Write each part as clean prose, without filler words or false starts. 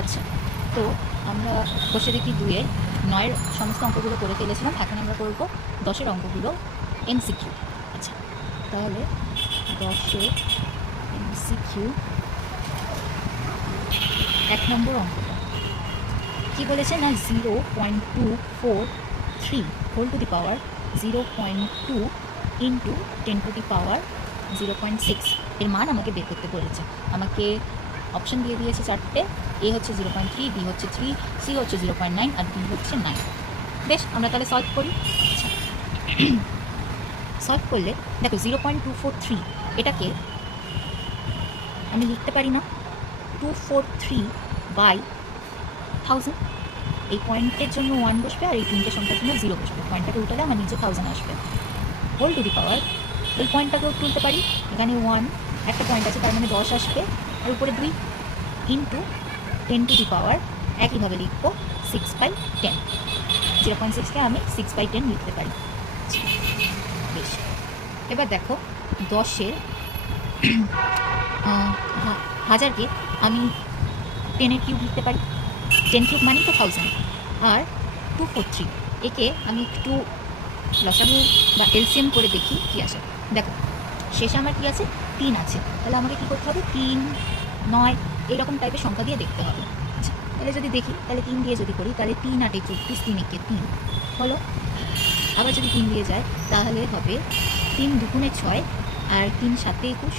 আচ্ছা, তো আমরা বসে দেখি 2-এর 9-এর সমস্ত অঙ্কগুলো করে ফেলেছিলাম। এখন আমরা করব 10-এর অঙ্কগুলো এমসিকিউ। আচ্ছা, তাহলে 10-এর এমসিকিউ 1 নম্বর অঙ্কটা কী বলেছে না 0.243 whole to the power 0.2 into 10 to the power 0.6 এর মান আমাকে বের করতে বলেছে। আমাকে অপশন দিয়ে দিয়েছে 4টে। এ হচ্ছে 0.3, বি হচ্ছে 3, সি হচ্ছে 0.9 আর ডি হচ্ছে 9। বেশ, আমরা তাহলে সলভ করি। আচ্ছা, সলভ করলে দেখো 0.243 এটাকে আমি লিখতে পারি না 243 বাই 1000। এই পয়েন্টের জন্য 1 বসবে আর এই তিনটে সংখ্যার জন্য 0 বসবে। পয়েন্টটাকে উঠালে আমার নিচে 1000 আসবে। হোল টু দি পাওয়ার এই পয়েন্টটাকেও তুলতে পারি, এখানে 1 একটা পয়েন্ট আছে, তার মানে 10 আসবে, আর উপরে 2 ইন্টু 10 টু দি পাওয়ার একইভাবে লিখবো 6/10। 0.6কে আমি 6/10 লিখতে পারি। বেশ, এবার দেখো 10-এর হাজারকে আমি 10-এর কিউব লিখতে পারি। 10 কিউব মানেই তো 1000। আর 243 একে আমি একটু লসাগু বা এলসিএম করে দেখি কী আসে। দেখো শেষে আমার কী আছে, 3 আছে, তাহলে আমাকে কী করতে হবে, 3, 9 এইরকম টাইপের সংখ্যা দিয়ে দেখতে হবে। আচ্ছা, তাহলে যদি দেখি, তাহলে 3 দিয়ে যদি করি, তাহলে 3 8 34, 3 একে 3 হলো। আবার যদি 3 দিয়ে যায় তাহলে হবে 3 2 6 আর 3 7 21।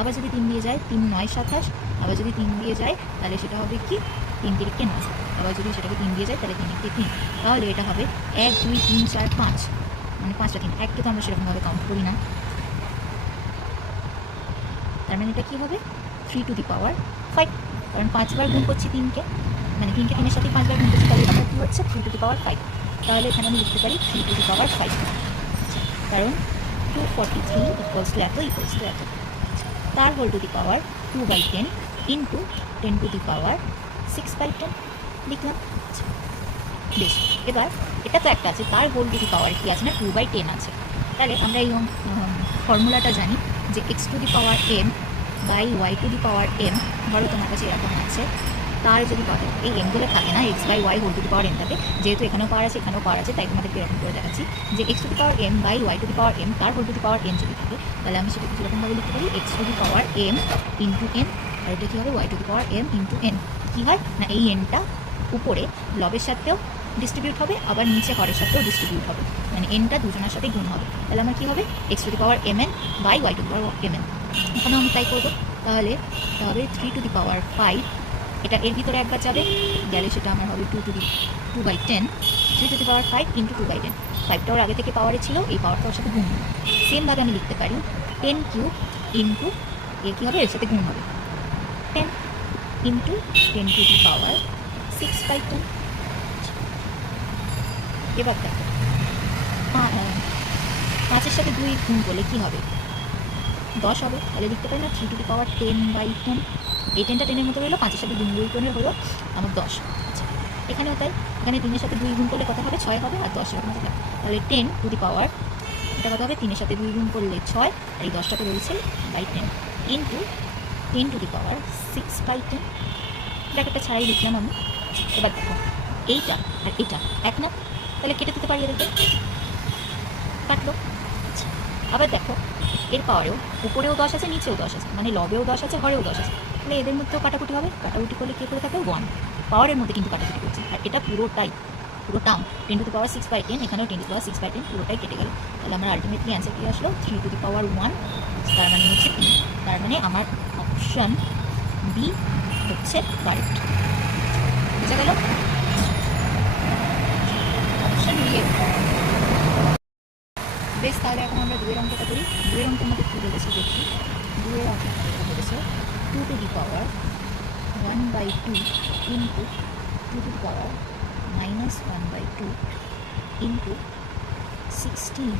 আবার যদি 3 দিয়ে যায় 3 9 27। আবার যদি 3 দিয়ে যায় তাহলে সেটা হবে কি 3 3 9। আবার যদি সেটাকে 3 দিয়ে যায় তাহলে 3 1 3। তাহলে এটা হবে 1 2 3 4 5, মানে 5টা 3। এককে তো আমরা সেরকমভাবে কাউন্ট করি না, তার মানে এটা কী হবে 3 টু দি পাওয়ার 5, কারণ 5 বার গুণ করছি 3কে, মানে 3কে 3-এর সাথে 5 বার গুণ করছি, তাহলে এটা কী হচ্ছে 3 টু দি পাওয়ার 5। তাহলে এখানে আমি লিখতে পারি 3 টু দি পাওয়ার 5, কারণ 243 ইকুয়ালস টু এত ইকুয়ালস টু এত। তার whole to the power 2/10 into 10 to the power 6/10 লিখলাম। বেশ, এবার এটা তো একটা আছে, তার হোল টু দি পাওয়ার কি আছে না 2/10 আছে। তাহলে আমরা এই ফর্মুলাটা জানি যে x to the power m by y to the power m, ধরো তোমার কাছে এরকম আছে, তার যদি পাওয়ার এই এমগুলো থাকে না x by y whole to the power m থাকে, যেহেতু এখানেও পাওয়ার আছে এখানেও পাওয়ার আছে, তাই তোমাদেরকে এরকম করে দেখাচ্ছি যে x to the power m by y to the power m তার whole to the power m যদি থাকে, তাহলে আমি সেটাকে কীরকমভাবে লিখতে পারি x to the power m into m, আর এটা কী হবে y to the power m into n. কী হয় না এই এনটা উপরে লবের সাথেও ডিস্ট্রিবিউট হবে, আবার নিচে হরের সাথেও ডিস্ট্রিবিউট হবে, মানে এনটা দুজনের সাথে গুণ হবে। তাহলে আমার কী হবে x to the power m n by y to the power m n. এখানেও আমি তাই করবো, তাহলে এটা হবে 3 টু দি পাওয়ার 5, এটা এর ভিতরে একবার যাবে, গেলে সেটা আমার হবে 2/10, 3 টু দি পাওয়ার 5 ইন্টু 2/10। 5টা ওর আগে থেকে পাওয়ারে ছিল, এই পাওয়ারটা ওর সাথে গুণ হবে। সেমভাবে আমি লিখতে পারি 10 কিউব ইন্টু এ কী হবে এর সাথে গুণ হবে 10 ইন্টু 10 টু দি পাওয়ার 6/10। এবার দেখো 5-এর সাথে 2 গুণ করলে কী হবে 10 হবে, তাহলে লিখতে পারি না 3 টু দি পাওয়ার 10/10। এই 10টা 10-এর মতো রইলো, 5-এর সাথে 2 গুণ হলো আমার 10। আচ্ছা, এখানেও তাই, এখানে 3-এর সাথে 2 গুণ করলে কত হবে 6 হবে, আর 10 এরকম হবে, তাহলে 10 টু দি পাওয়ার এটা কত হবে 3-এর সাথে 2 গুণ করলে 6, আর এই 10টাকে রয়েছে by 10 into 10 to the power 6/10। ব্র্যাকেটটা ছাড়াই লিখলাম আমি। এবার দেখো এইটা আর এটা এক না, তাহলে কেটে দিতে পারি এদেরকে, কাটলো। আচ্ছা, আবার দেখো এর পাওয়ারেও উপরেও 10 আছে নিচেও 10 আছে, মানে লবেও 10 আছে হরেও 10 আছে, তাহলে এদের মধ্যেও কাটাকুটি হবে। কাটাকুটি করলে কে করে থাকে 1, পাওয়ারের মধ্যে কিন্তু কাটাকুটি করছে, আর এটা পুরোটাই 10 টু দি পাওয়ার 6/10, এখানেও 10 টু দি পাওয়ার 6/10 পুরোটাই কেটে গেল। তাহলে আমার আলটিমেটলি অ্যান্সার কী আসলো 3 টু দি পাওয়ার 1, তার মানে হচ্ছে 3। তার মানে আমার অপশান বি হচ্ছে কারেক্ট। বুঝা গেল? Option B. বেশ, তাহলে এখন আমরা 2-এর অঙ্কটা করি। 2-এর অঙ্কের মধ্যে কী বলেছে দেখি। 2-এর অঙ্কটা বলেছে 2 to the power 1/2 into 2 to the power -1/2 into 16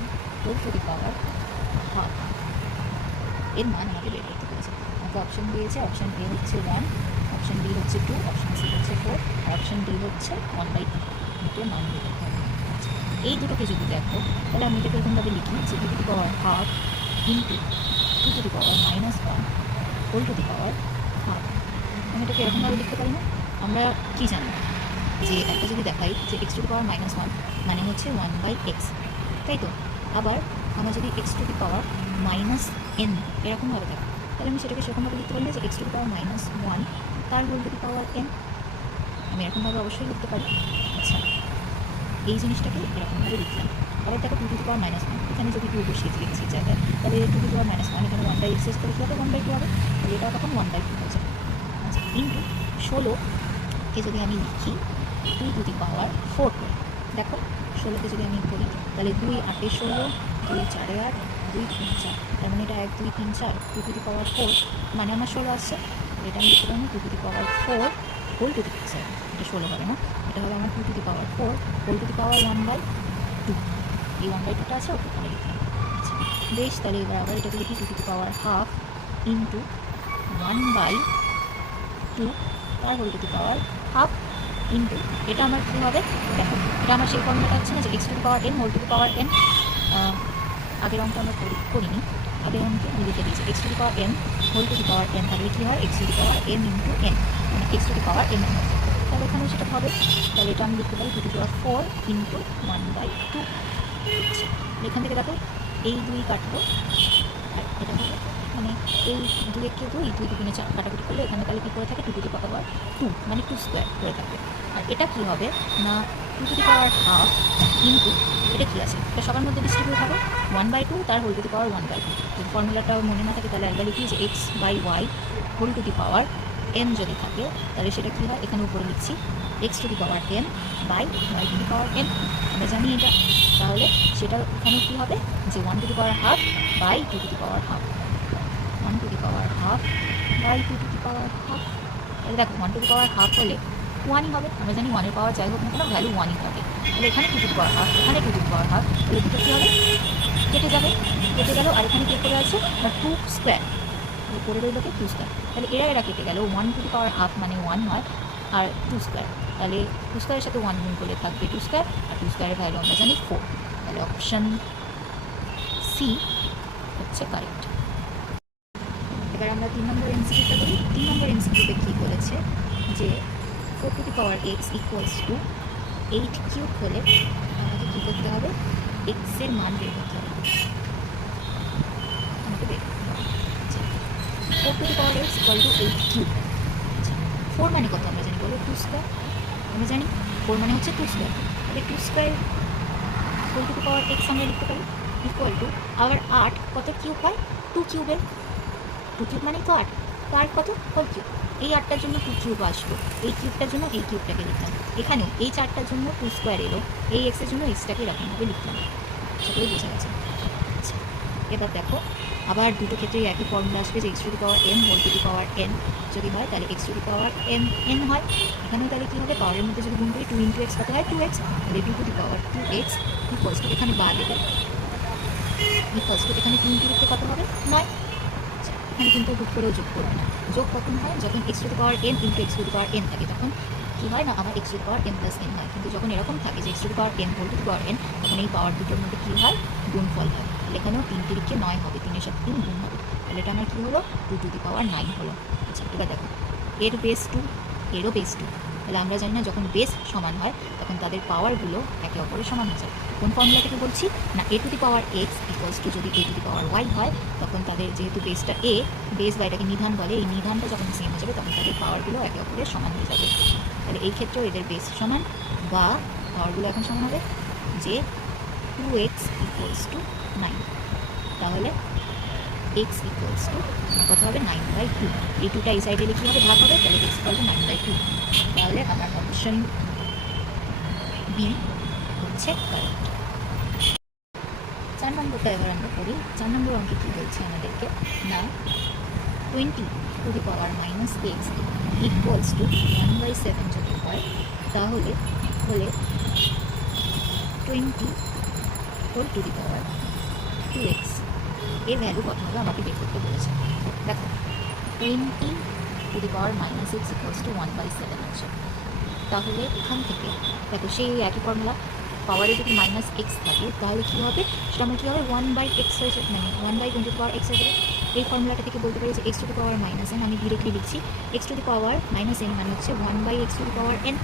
whole to the power half এর মান আমাকে বের করতে বলেছে। আমাকে অপশান দিয়েছে, অপশান এ হচ্ছে 1, অপশান বি হচ্ছে 2, অপশান সি হচ্ছে 4, আর অপশান ডি হচ্ছে 1/2। দুটোর মান বের করতে হবে। এই দুটোকে যদি দেখো তাহলে আমি এটাকে এরকমভাবে লিখি যে 2 to the power half into 2 to the power -1 whole to the power half. আমি এটাকে এরকমভাবে লিখতে পারি না, আমরা কি জানি যে একটা যদি দেখাই যে এক্স টু দি পাওয়ার -1 মানে হচ্ছে 1/x, তাই তো? আবার আমরা যদি x to the power -n এরকমভাবে থাকে, তাহলে আমি সেটাকে সেরকমভাবে লিখতে পারি না যে এক্স টু দি পাওয়ার -1 তার whole to the power n। আমি এরকমভাবে অবশ্যই লিখতে পারি। আচ্ছা, এই জিনিসটাকে এরকমভাবে লিখলাম। আবার দেখো টু টু দি পাওয়ার -1, এখানে যদি 2 বসিয়ে দিয়েছি জায়গায়, তাহলে টু টু দি পাওয়ার -1 এখানে 1/x করে কি হবে, 1/2 হবে, তাহলে এটা তখন 1/2 হয়ে যাবে। আচ্ছা, ইন্টু 16কে যদি আমি লিখি টু টু দি পাওয়ার 4 করে, দেখো 16কে যদি আমি করি তাহলে 2 8 16, 2 4 8, 2 3 4, তার মানে এটা 1 2 3 4 টু টু দি পাওয়ার 4 মানে আমার 16 আসছে। এটা আমি লিখতে পারি two to the power 4 whole to the power, এটা 16 হবে না, এটা হবে আমার two to the power 4 whole to the power 1/2। এই 1/2টা আছে ওকে আমি লিখলাম। আচ্ছা বেশ, তাহলে এবার আবার এটাকে লিখি two to the power half into 1/2 তার whole to the power half into এটা আমার কী হবে, দেখো এটা আমার সেই ফর্মুলাটা হচ্ছে না যে x to the power n whole to the power n। আগের অঙ্ক আমরা করিনি, আগের অঙ্কে আমি লিখে দিয়েছি x to the power n whole to the power n, তাহলে কী হয় x to the power n into n, মানে x to the power n হয়। তাহলে এখানেও সেটা হবে, তাহলে এটা আমি লিখতে পারি two to the power 4 into 1/2। এখান থেকে দেখো এই 2 কাটবো আর এটা হবে, মানে এই 2 কে 2 দুগুণে 4 কাটাকুটি করলে এখানে তাহলে কী করে থাকে টু টু দি পাওয়ার 2 মানে 2 স্কোয়ার করে থাকবে। আর এটা কী হবে না two to the power half into এটা কী আছে, এটা সবার মধ্যে ডিস্ট্রিবিউট হবে 1/2 তার হোল টু দি পাওয়ার 1/2। যদি ফর্মুলাটা মনে না থাকে তাহলে একবার লিখি যে x/y whole to the power n যদি থাকে তাহলে সেটা কী হয়, এখানে উপরে লিখছি x to the power n by y to the power n, আমরা জানি এটা। তাহলে সেটা এখানে কী হবে যে 1 to the power half by 2 to the power half, 1 to the power half by 2 to the power half. তাহলে দেখো 1 টু দি পাওয়ার হাফ হলে 1ই হবে, আমরা জানি 1 এর পাওয়ার যাই হোক না কেন ভ্যালু 1ই থাকে। তাহলে এখানে 2 টু দি পাওয়ার হাফ, এখানে 2 টু দি পাওয়ার হাফ, তাহলে দুটো কী হবে কেটে যাবে, কেটে গেল। আর এখানে কী করে আছে না 2 স্কোয়ার, করে রইল কি 2 স্কোয়ার, তাহলে এরা কেটে গেল। 1 টু দি পাওয়ার হাফ মানে 1 হয় আর 2 স্কোয়ার, তাহলে 2 স্কোয়ারের সাথে 1 গুণ করলে থাকবে 2 স্কোয়ার, আর 2 স্কোয়ারের ভ্যালু আমরা জানি 4। তাহলে অপশান সি হচ্ছে কারেক্ট। এবার আমরা 3 নম্বর এমসিকিউটা করি। 3 নম্বর এমসিকিউতে কী বলেছে যে 4 two the power x equals two 8 cube হলে আমাকে কী করতে হবে, এক্সের মান বের করতে হবে, আমাকে বের করতে হবে। আচ্ছা 4 two the power x equal to 8 cube. আচ্ছা 4 মানে কত আমরা জানি বলো, 2 স্কোয়ার, আমরা জানি 4 মানে হচ্ছে 2 স্কোয়ার, তাহলে 2 square whole to the power x আমরা লিখতে পারি ইকুয়াল টু আবার 8 কত কিউব হয় 2 কিউবের, 2 কিউব মানে তো 8, তো 8 কত হোল কিউব, এই 8টার জন্য 2 কিউব আসলো, এই কিউবটার জন্য এই কিউবটাকে লিখলাম, এখানেও এই 4টার জন্য 2 স্কোয়ার এলো, এই এক্সের জন্য এক্সটাকে এরকমভাবে লিখলাম। সেটাই বোঝা গেছে। আচ্ছা এবার দেখো আবার দুটো ক্ষেত্রেই একই ফর্মুলা আসবে যে x to the power m whole to the power n যদি হয় তাহলে x to the power n হয়। এখানেও তাহলে কী হবে, পাওয়ারের মধ্যে যদি গুণ করি 2 ইন্টু এক্স কত হয় 2x, তাহলে 2 to the power 2x equals to এখানে বা দেবে ইকুয়ালস টু এখানে 3 টি লিখতে কত হবে 9। এখানে কিন্তু হুট করেও যোগ করবে না, যোগ কখন হয় যখন x to the power n into x to the power n থাকে, তখন কী হয় না আমার x to the power m plus n হয়। কিন্তু যখন এরকম থাকে যে x to the power n whole to the power n, তখন এই পাওয়ার দুটোর মধ্যে কী হয় গুণফল হয়। তাহলে এখানেও 3 তিরিখে 9 হবে, 3-এর সাথে 3 গুণ হবে, তাহলে এটা আমার কী হলো 2 টু দি পাওয়ার 9 হলো। আচ্ছা এবার দেখো এর বেস 2 এরও বেস 2, তাহলে আমরা জানি না যখন বেস সমান হয় তখন তাদের পাওয়ারগুলো একে অপরের সমান হয়ে যায়। কোন ফর্মুলা থেকে বলছি না a to the power x equals to যদি a to the power y হয়, তখন তাদের যেহেতু বেসটা এ, বেস বা এটাকে নিধান বলে, এই নিধানটা যখন সেম হয়ে যাবে তখন তাদের পাওয়ারগুলো একে অপরের সমান হয়ে যাবে। তাহলে এই ক্ষেত্রেও এদের বেস সমান বা পাওয়ারগুলো এখন সমান হবে যে 2x ইকুয়ালস টু 9, তাহলে এক্স ইকুয়ালস টু কত হবে 9/2, এই 2টা এই সাইডে লিখে হবে ভাগ হবে, তাহলে এক্স ইকুয়াল টু 9/2। তাহলে আমার অপশন বি হচ্ছে কারেক্ট। 4 নম্বরটা এবার আমরা করি। 4 নম্বর অঙ্কে কী বলছে আমাদেরকে না 20 to the power -x equals to 1/7 যদি হয় তাহলে 20 whole to the power 2x এর ভ্যালু কত হবে আমাকে বের করতে বলেছে। দেখো 20 to the power -x equals to 1/7 আছে, তাহলে এখান থেকে দেখো সেই একই ফর্মুলা, পাওয়ারে যদি -x থাকে তাহলে কী হবে সেটা আমার কী হবে 1/x হয়ে যাবে, মানে 1/20 টু দি পাওয়ার x হয়ে যাবে। এই ফর্মুলাটা থেকে বলতে পারি যে x to the power minus N, আমি ডিরেক্টলি লিখছি x to the power minus N মানে হচ্ছে 1/x two the power N.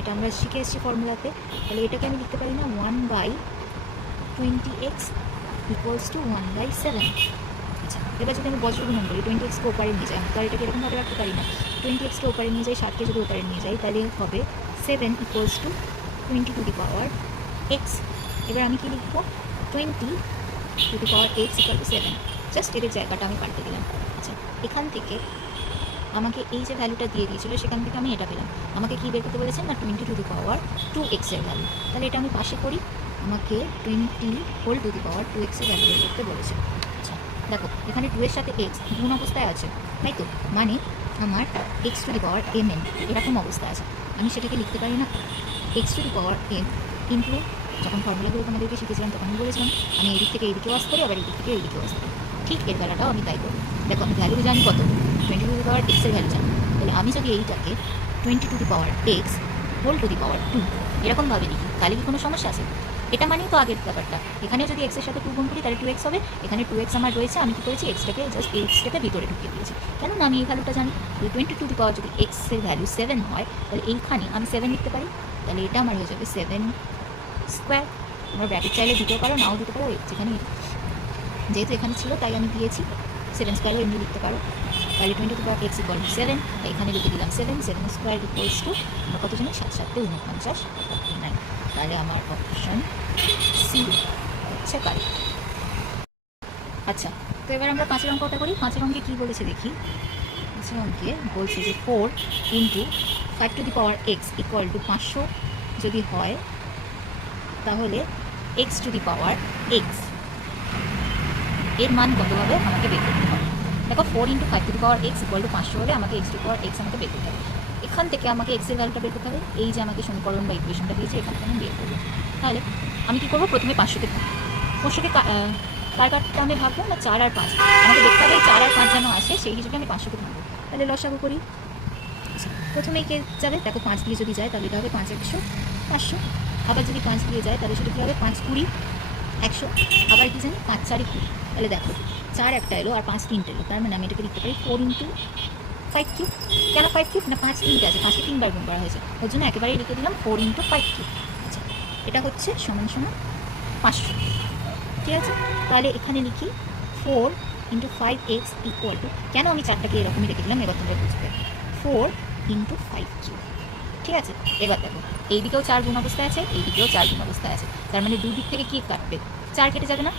এটা আমরা শিখে এসেছি ফর্মুলাতে। তাহলে এটাকে আমি লিখতে পারি না 1/20x ইকুয়ালস টু 1/7। আচ্ছা, এবার যদি আমি বজ্র গুণন করি 20x-কে ওপারে নিয়ে যাই, তাহলে এটাকে এরকমভাবে রাখতে পারি না। 20x-কে ওপারে নিয়ে যাই, 7কে যদি ওপারে নিয়ে যাই তাহলে হবে 7 equals to 20 to the power x. এবার আমি কি লিখবো 20 to the power x equal to 7। Just এদের জায়গাটা আমি পাল্টে দিলাম। আচ্ছা, এখান থেকে আমাকে এই যে ভ্যালুটা দিয়ে দিয়েছিল সেখান থেকে আমি এটা পেলাম। আমাকে কি বের করতে বলেছেন না 20 টু দি পাওয়ার 2x এর ভ্যালু। তাহলে এটা আমি পাশে করি, আমাকে 20 whole to the power 2x এর ভ্যালু বের করতে বলেছে। আচ্ছা দেখো, এখানে 2 এর সাথে x গুণ অবস্থায় আছে, তাই তো? মানে আমার x to the power mn এরকম অবস্থা আছে। আমি সেটাকে লিখতে পারি না x to the power m into, যখন ফর্মুলাগুলো তোমাদেরকে শিখেছিলাম তখন আমি বলেছিলাম আমি এই দিক থেকে এই দিকেও আসতে পারি, আবার এই দিক থেকে এই দিকেও আসতে পারি। ঠিক এর বেলাটাও আমি তাই করবো। দেখো আমি ভ্যালু জানি কত, 20 টু দি পাওয়ার x এর ভ্যালু জানি। তাহলে আমি যদি এইটাকে 20 to the power x whole to the power 2 এরকমভাবে লিখি তাহলে কি কোনো সমস্যা আছে? এটা মানেই তো আগের ব্যাপারটা। এখানে যদি x এর সাথে 2 গুণ করি তাহলে 2x হবে। এখানে 2x আমার রয়েছে, আমি কী করেছি এক্সটাকে জাস্ট এক্সটাকে ভিতরে ঢুকিয়ে দিয়েছি। কেননা আমি এই ভ্যালুটা জানি। 20 টু দি পাওয়ার যদি x এর ভ্যালু 7 হয় তাহলে এইখানে আমি 7 লিখতে পারি। তাহলে এটা আমার হয়ে যাবে 7 স্কোয়ার। আমার ব্র্যাকেট চাইলে দিতেও পারো, নাও দিতে পারো, যেখানে যেহেতু এখানে ছিল তাই আমি দিয়েছি। 7 স্কোয়ারও এমনি লিখতে পারো। তাহলে 20 to the power x equal two 7, এখানে লিখে দিলাম 7 স্কোয়ার ইকুয়ালস টু আমরা কত জানি 7 7 49 49। তাহলে আমার অপশন সি হচ্ছে কারেক্ট। আচ্ছা, তো এবার আমরা 5 অঙ্কটা করি। 5 অঙ্কে কী বলেছে দেখি। 5 অঙ্কে বলছে যে 4 into 5 two the power x equal two 500 যদি হয় তাহলে x to the power x এর মান কত হবে আমাকে বের করতে হবে। দেখো 4 into 5 two the power x equal two 500 হলে আমাকে x to the power x আমাকে বের করতে হবে। এখান থেকে আমাকে x এর ভ্যালুটা বের করতে হবে। এই যে আমাকে সমীকরণ বা ইকুয়েশনটা দিয়েছে এখান থেকে আমি বের করবো। তাহলে আমি কী করবো, প্রথমে 500কে কার টার্মে ভাববো না 4 আর 5। আমাকে দেখতে হবে 4 আর 5 যেন আসে, সেই হিসেবে আমি 500কে ভাববো। তাহলে লসাগু করি। প্রথমেই কে যাবে, দেখো 5 দিয়ে যদি যায় তাহলে এটা হবে 5 100 500। আবার যদি 5 দিয়ে যায় তাহলে সেটা কী হবে 5 20 100। আবার কি জানি 5 4 20। তাহলে দেখো 4 একটা এলো আর 5 3টে এলো, তার মানে আমি এটাকে লিখতে পারি 4 ইন্টু 5 কিউব। কেন 5 কিউব না 5 3টে আছে, 5কে 3বার গুণ করা হয়েছে, ওর জন্য একেবারেই লিখে দিলাম 4 ইন্টু 5 কিউব। আচ্ছা, এটা হচ্ছে সমান সমান 500। ঠিক আছে, তাহলে এখানে লিখি 4 ইন্টু 5x ইকুয়াল টু, কেন আমি 4টাকে এরকমই রেখে দিলাম এবার তোমরা বুঝবে, 4 ইন্টু 5 কিউব। ঠিক আছে, এবার দেখো এইদিকেও 4 গুণ অবস্থায় আছে, এইদিকেও 4 গুণ অবস্থায় আছে, তার মানে দুই দিক থেকে কী কাটবে, 4 কেটে যাবে না।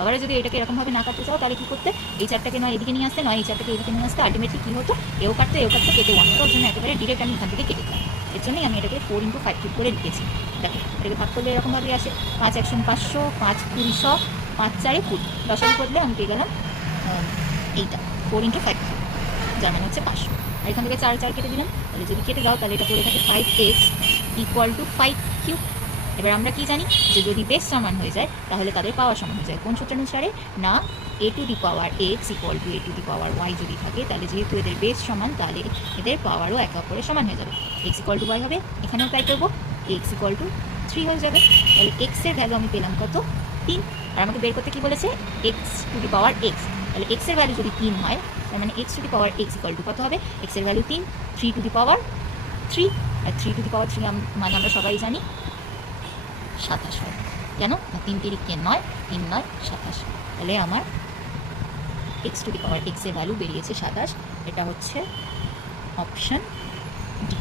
আবার যদি এটাকে এরকমভাবে না কাটতে চাও তাহলে কী করতে, এই 4টাকে নয় এদিকে নিয়ে আসতে, নয় এই 4টাকে এদিকে নিয়ে আসতে, আলটিমেটলি কী হতো এও কাটতে কেটে 1 হতো। ওর জন্য একেবারে ডিরেক্ট আমি এখান থেকে কেটে দিলাম। এর জন্যই আমি এটাকে 4 ইন্টু 5 কিউব করে লিখেছি। দেখো এটাকে ভাগ করলে এরকমভাবে আসে 5 1 500 5 20 100 5 4 20। দশমিক করলে আমি পেয়ে গেলাম এইটা 4 ইন্টু 5 কিউব, যার মানে হচ্ছে 500। আর এখান থেকে 4 4 কেটে দিলাম, তাহলে যদি কেটে দাও তাহলে এটা পড়ে থাকে 5x ইকুয়াল টু 5 কিউব। এবার আমরা কি জানি যে যদি বেস সমান হয়ে যায় তাহলে তাদের পাওয়ার সমান হয়ে যায়। কোন সূত্র অনুসারে না a two the power x equal two a two the power y যদি থাকে তাহলে যেহেতু এদের বেস সমান তাহলে এদের পাওয়ারও একে অপরের সমান হয়ে যাবে। x ইকুয়াল টু y হবে, এখানেও তাই করবো, x ইকুয়াল টু 3 হয়ে যাবে। তাহলে x এর ভ্যালু আমি পেলাম কত 3। আর আমাকে বের করতে কী বলেছে x to the power x। তাহলে x এর ভ্যালু যদি 3 হয় তার মানে x to the power x equal to কত হবে, x এর ভ্যালু 3, 3 টু দি পাওয়ার 3। আর 3 টু দি পাওয়ার 3 মানে আমরা সবাই জানি 27 হয়। কেন না 3 তিরিকে 9, 3 9 27। তাহলে আমার x to the power x এর ভ্যালু বেরিয়েছে 27। এটা হচ্ছে অপশন ডি।